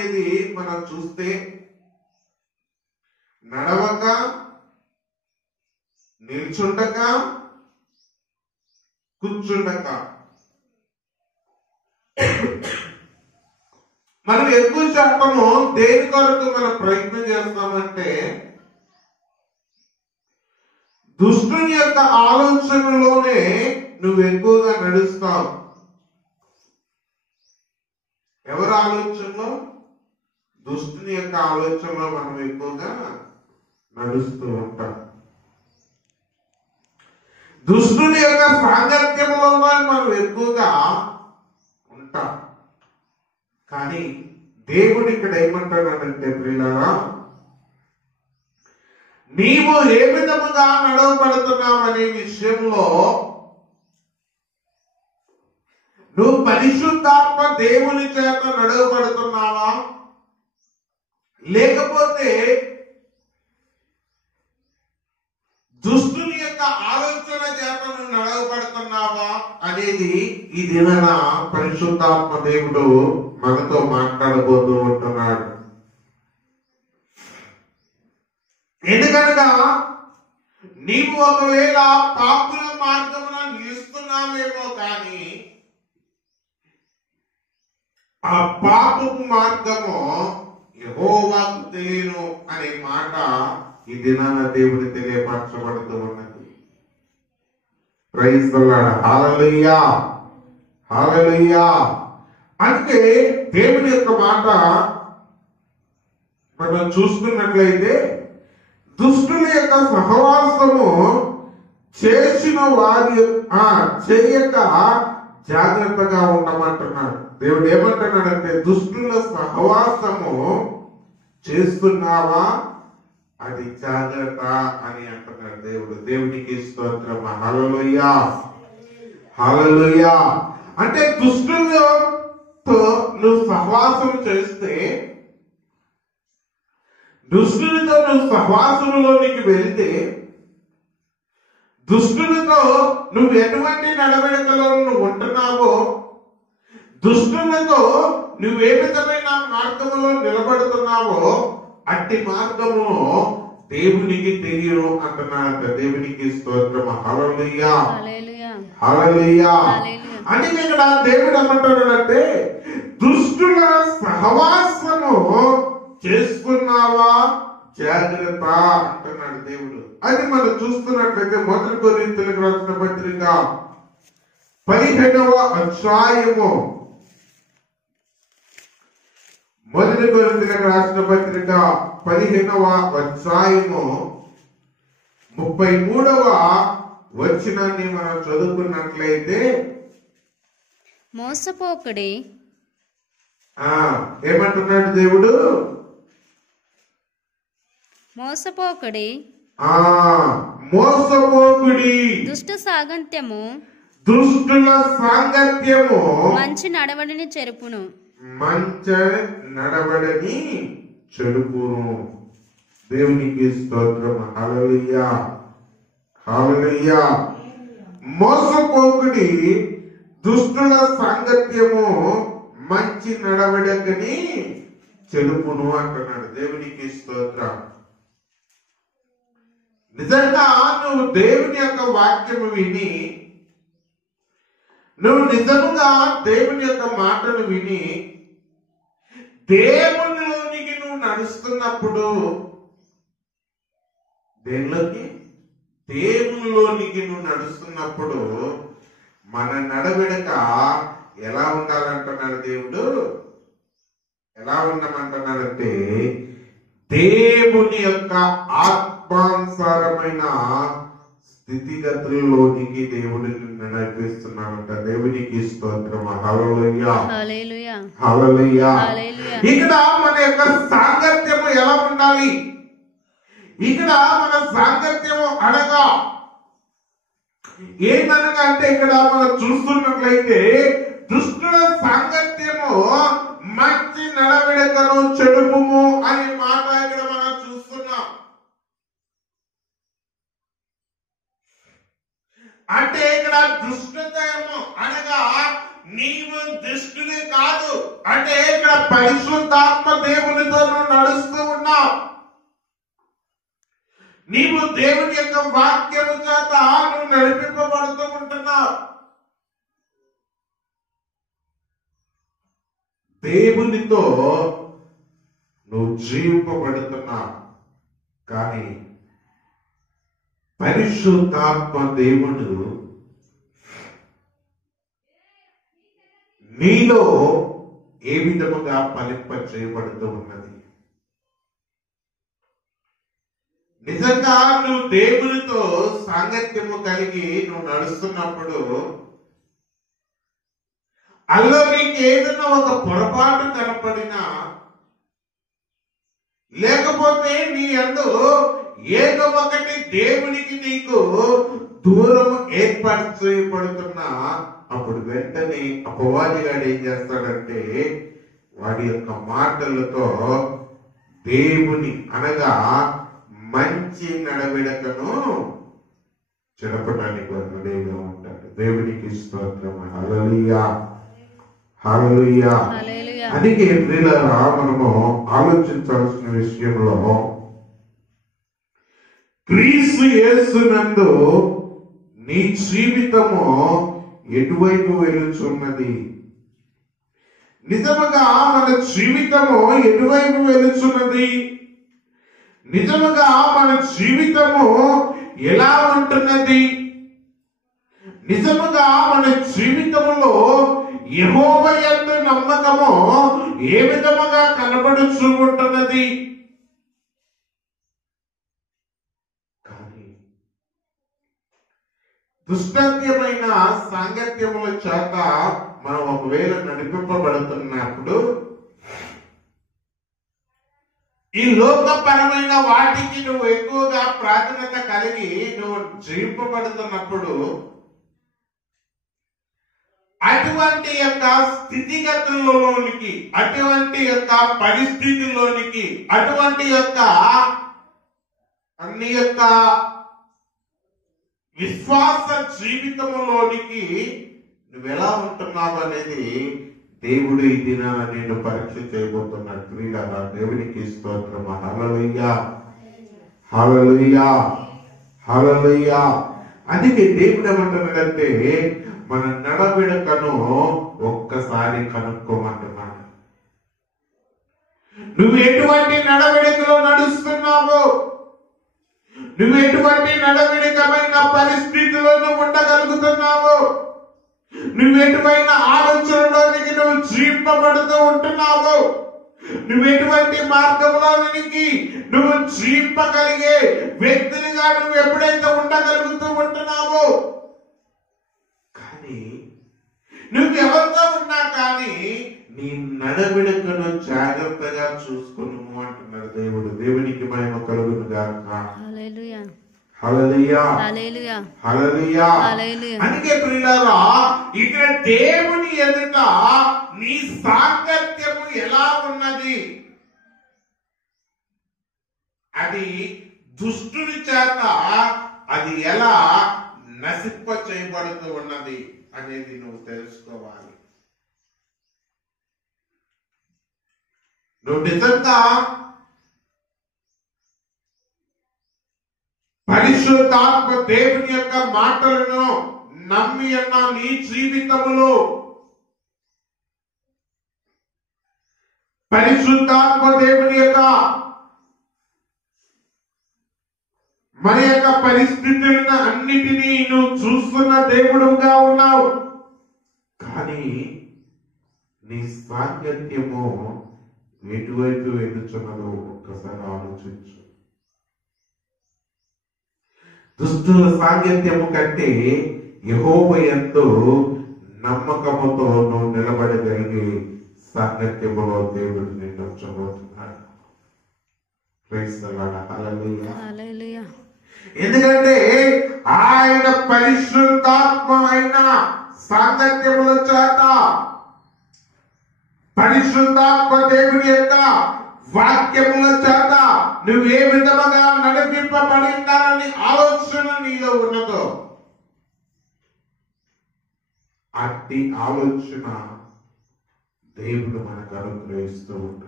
అనేది మనం చూస్తే నడవక, నిల్చుండక, కూర్చుండక. మనం ఎక్కువ శాతము దేని కొరకు మనం ప్రయత్నం చేస్తామంటే దుష్టుని యొక్క ఆలోచనలోనే నువ్వు ఎక్కువగా నడుస్తావు. ఎవరి ఆలోచనలో? దుష్టుని యొక్క ఆలోచనలో మనం ఎక్కువగా నడుస్తూ ఉంటాం. దుష్టుని యొక్క సాంగత్యంలో మనం ఎక్కువగా ఉంటాం. కానీ దేవుడు ఇక్కడ ఏమంటాడంటే, ప్రియులారా, నీవు ఏ విధముగా నడవబడుతున్నావనే విషయంలో నువ్వు పరిశుద్ధాత్మ దేవుని చేత నడవబడుతున్నావా, లేకపోతే దుష్టుని యొక్క ఆలోచన చేత నువ్వు నడవబడుతున్నావా అనేది ఈ దినాన పరిశుద్ధాత్మ దేవుడు మనతో మాట్లాడబోతూ ఉంటున్నాడు. ఎందుకనగా నీవు ఒకవేళ పాపుల మార్గమున నిలుస్తున్నావేమో కానీ ఆ పాపపు మార్గము యెహోవాకు తెలియను అనే మాట ఈ దినాన దేవుడు తెలియపరచబడుతూ ఉన్నది. Praise the lord. Hallelujah, hallelujah. అంటే దేవుని యొక్క మాట మనం చూసుకున్నట్లయితే దుష్టుల యొక్క సహవాసము చేసిన వారి చేయక జాగ్రత్తగా ఉండమంటున్నాడు. దేవుడు ఏమంటున్నాడంటే, దుష్టుల సహవాసము చేస్తున్నావా, అది జాగ్రత్త అని అంటున్నాడు దేవుడు. దేవునికి స్తోత్రం. హల్లెలూయా, హల్లెలూయా. అంటే దుష్టులతో నువ్వు సహవాసం చేస్తే, దుష్టులతో నువ్వు సహవాసంలోనికి వెళితే, దుష్టులతో నువ్వు ఎటువంటి నడవడికలో నువ్వు ఉంటున్నావో, దుష్టులతో నువ్వు ఏ విధమైన మార్గములో నిలబడుతున్నావో అట్టి మార్గము దేవునికి తెలియను అంటున్నాడు. దేవునికి స్తోత్రం. హల్లెలూయా, హల్లెలూయా. అని ఇక్కడ దేవుడు ఏమంటున్నాడంటే, దుష్టుల సహవాసము చేసుకున్నావా, జాగ్రత్త అంటున్నాడు దేవుడు. అది మనం చూస్తున్నట్లయితే 1 కొరింథీయులకు రాసిన పత్రిక 15వ అధ్యాయము, 1 కొరింథీయులకు రాసిన పత్రిక 15వ అధ్యాయము 33వ వచనాన్ని మనం చదువుకున్నట్లయితే, మోసపోకుడి, ఏమంటున్నాడు దేవుడు? మోసపోకుడి, మోసపోకుడి, దుష్ట సాంగత్యము దుష్టుల సాంగత్యము మంచి నడవడిని చెరుపును, మంచి నడవడిని చెరుపును. దేవునికి స్తోత్రం. హల్లెలూయా, హల్లెలూయా. మోసపోకుడి, దుష్టుల సాంగత్యము మంచి నడవడిని చెరుపును అంటున్నాడు. దేవునికి స్తోత్రం. నిజంగా నువ్వు దేవుని యొక్క వాక్యము విని, నువ్వు నిజముగా దేవుని యొక్క మాటలు విని దేవునిలోనికి నువ్వు నడుస్తున్నప్పుడు, దేనిలోకి? దేవునిలోనికి నువ్వు నడుస్తున్నప్పుడు మన నడవడిక ఎలా ఉండాలంటున్నాడు దేవుడు? ఎలా ఉండమంటున్నాడంటే, దేవుని యొక్క ఆత్మానుసారమైన స్థితిగతుల్లోనికి దేవుడు నిన్ను నడిపిస్తున్నాడంట. దేవునికి స్తోత్రం. హల్లెలూయా, హల్లెలూయా, హల్లెలూయా. హల్లెలూయా. ఇక్కడ మన యొక్క సాంగత్యము ఎలా ఉండాలి? ఇక్కడ మన సాంగత్యము అనగా ఏంటనగా అంటే, ఇక్కడ మనం చూస్తున్నట్లయితే దుష్టుల సాంగత్యము మంచి నడవడికను చెడుపుము అనే మాట ఇక్కడ మనం చూస్తున్నాం. అంటే ఇక్కడ దుష్టతము అనగా నీవు దుష్టుని కాదు, అంటే ఇక్కడ పరిశుద్ధాత్మ దేవునితో నువ్వు నడుస్తూ ఉన్నావు. నీవు దేవుని యొక్క వాక్యము చేత నువ్వు నడిపింపబడుతూ ఉంటున్నావు. దేవునితో నువ్వు జీవింపబడుతున్నావు. కానీ పరిశుద్ధాత్మ దేవుడు నీలో ఏ విధముగా ఫలింప చేయబడుతూ ఉన్నది? నిజంగా నువ్వు దేవునితో సాంగత్యము కలిగి నువ్వు నడుస్తున్నప్పుడు అల్లో నీకు ఏదైనా ఒక పొరపాటు కనపడినా, లేకపోతే నీ యందు ఏదో ఒకటి దేవునికి నీకు దూరం ఏర్పరచబడుతున్నా, అప్పుడు వెంటనే అపవాదిగాడు ఏం చేస్తాడంటే వాడి యొక్క మాటలతో దేవుని అనగా మంచి నడవడికను చెరపడానికి రెడీగా ఉంటాడు. దేవునికి స్తోత్రం. హల్లెలూయా, హల్లెలూయా. అందుకే ప్రియులారా, మనము ఆలోచించాల్సిన విషయంలో క్రీస్తు యేసునందు నీ జీవితము ఎటువైపు వెలుచున్నది? నిజముగా మన జీవితము ఎటువైపు వెలుచున్నది? నిజముగా మన జీవితము ఎలా ఉంటున్నది? నిజముగా మన జీవితములో యెహోవా యందు నమ్మకము ఏ విధముగా కనబడుచూ ఉంటున్నది? కానీ దుష్టత్యమైన సాంగత్యముల చేత మనం ఒకవేళ నడిపింపబడుతున్నప్పుడు ఈ లోకపరమైన వాటికి నువ్వు ఎక్కువగా ప్రాధాన్యత కలిగి నువ్వు జీవింపబడుతున్నప్పుడు అటువంటి యొక్క స్థితిగతుల్లోనికి, అటువంటి యొక్క పరిస్థితుల్లోనికి, అటువంటి యొక్క అన్ని యొక్క విశ్వాస జీవితంలోనికి నువ్వెలా ఉంటున్నావు అనేది దేవుడు ఈ దినాన నేను పరీక్ష చేయబోతున్నాడు. ప్రియులారా, దేవునికి స్తోత్రం. హల్లెలూయా, హల్లెలూయా, హల్లెలూయా. అందుకే దేవుడు ఏమంటున్నాడంటే మన నడవడికను ఒక్కసారి కనుక్కోమంటున్నాడు. నువ్వు ఎటువంటి నడవడికలో నడుస్తున్నావు? నువ్వు ఎటువంటి నడవడికమైన పరిస్థితిలో నువ్వు ఉండగలుగుతున్నావు? నువ్వు ఎటువంటి ఆలోచనలోనికి నువ్వు జీవింపబడుతూ ఉంటున్నావు? నువ్వు ఎటువంటి మార్గంలోనికి నువ్వు జీవింపగలిగే వ్యక్తినిగా నువ్వు ఎప్పుడైతే ఉండగలుగుతూ ఉంటున్నావో, కానీ నువ్వు ఎవరితో ఉన్నా కానీ నీ నడవడికను జాగ్రత్తగా చూసుకును అంటున్నాడు దేవుడు. దేవునికి మహిమ కలుగును గాక. హల్లెలూయా, హల్లెలూయా, హల్లెలూయా, హల్లెలూయా. హల్లెలూయా. అందుకే ప్రియులారా, ఇక్కడ దేవుని ఎదుట నీ సాంగత్యము ఎలా ఉన్నది? అది దుష్టుని చేత అది ఎలా నశింప చేయబడుతూ ఉన్నది అనేది నువ్వు తెలుసుకోవాలి. నువ్వు నిజంగా పరిశుద్ధాత్మ దేవుని యొక్క మాటలను నమ్మి అన్న నీ జీవితములో పరిశుద్ధాత్మ దేవుని యొక్క మన యొక్క పరిస్థితులను అన్నిటినీ నువ్వు చూస్తున్న దేవుడుగా ఉన్నావు. కానీ నీ సాంగత్యము ఎటువైపు వెళ్తున్నదో ఒక్కసారి ఆలోచించు. దుష్టుల సాంగత్యము కంటే యెహోవా యందు నమ్మకముతో నువ్వు నిలబడగలిగే సాంగత్యములో దేవుడు నిన్ను ఉంచబోతున్నాడు. Praise the lord. Hallelujah, hallelujah. ఎందుకంటే ఆయన పరిశుద్ధాత్మ అయిన సాంగత్యముల చేత పరిశుద్ధాత్మ దేవుని యొక్క వాక్యముల చేత నువ్వు ఏ విధముగా నడిపింపబడిందాలని ఆలోచన నీలో ఉన్నదో అట్టి ఆలోచన దేవుడు మనకు అనుగ్రహిస్తూ ఉంటాడు.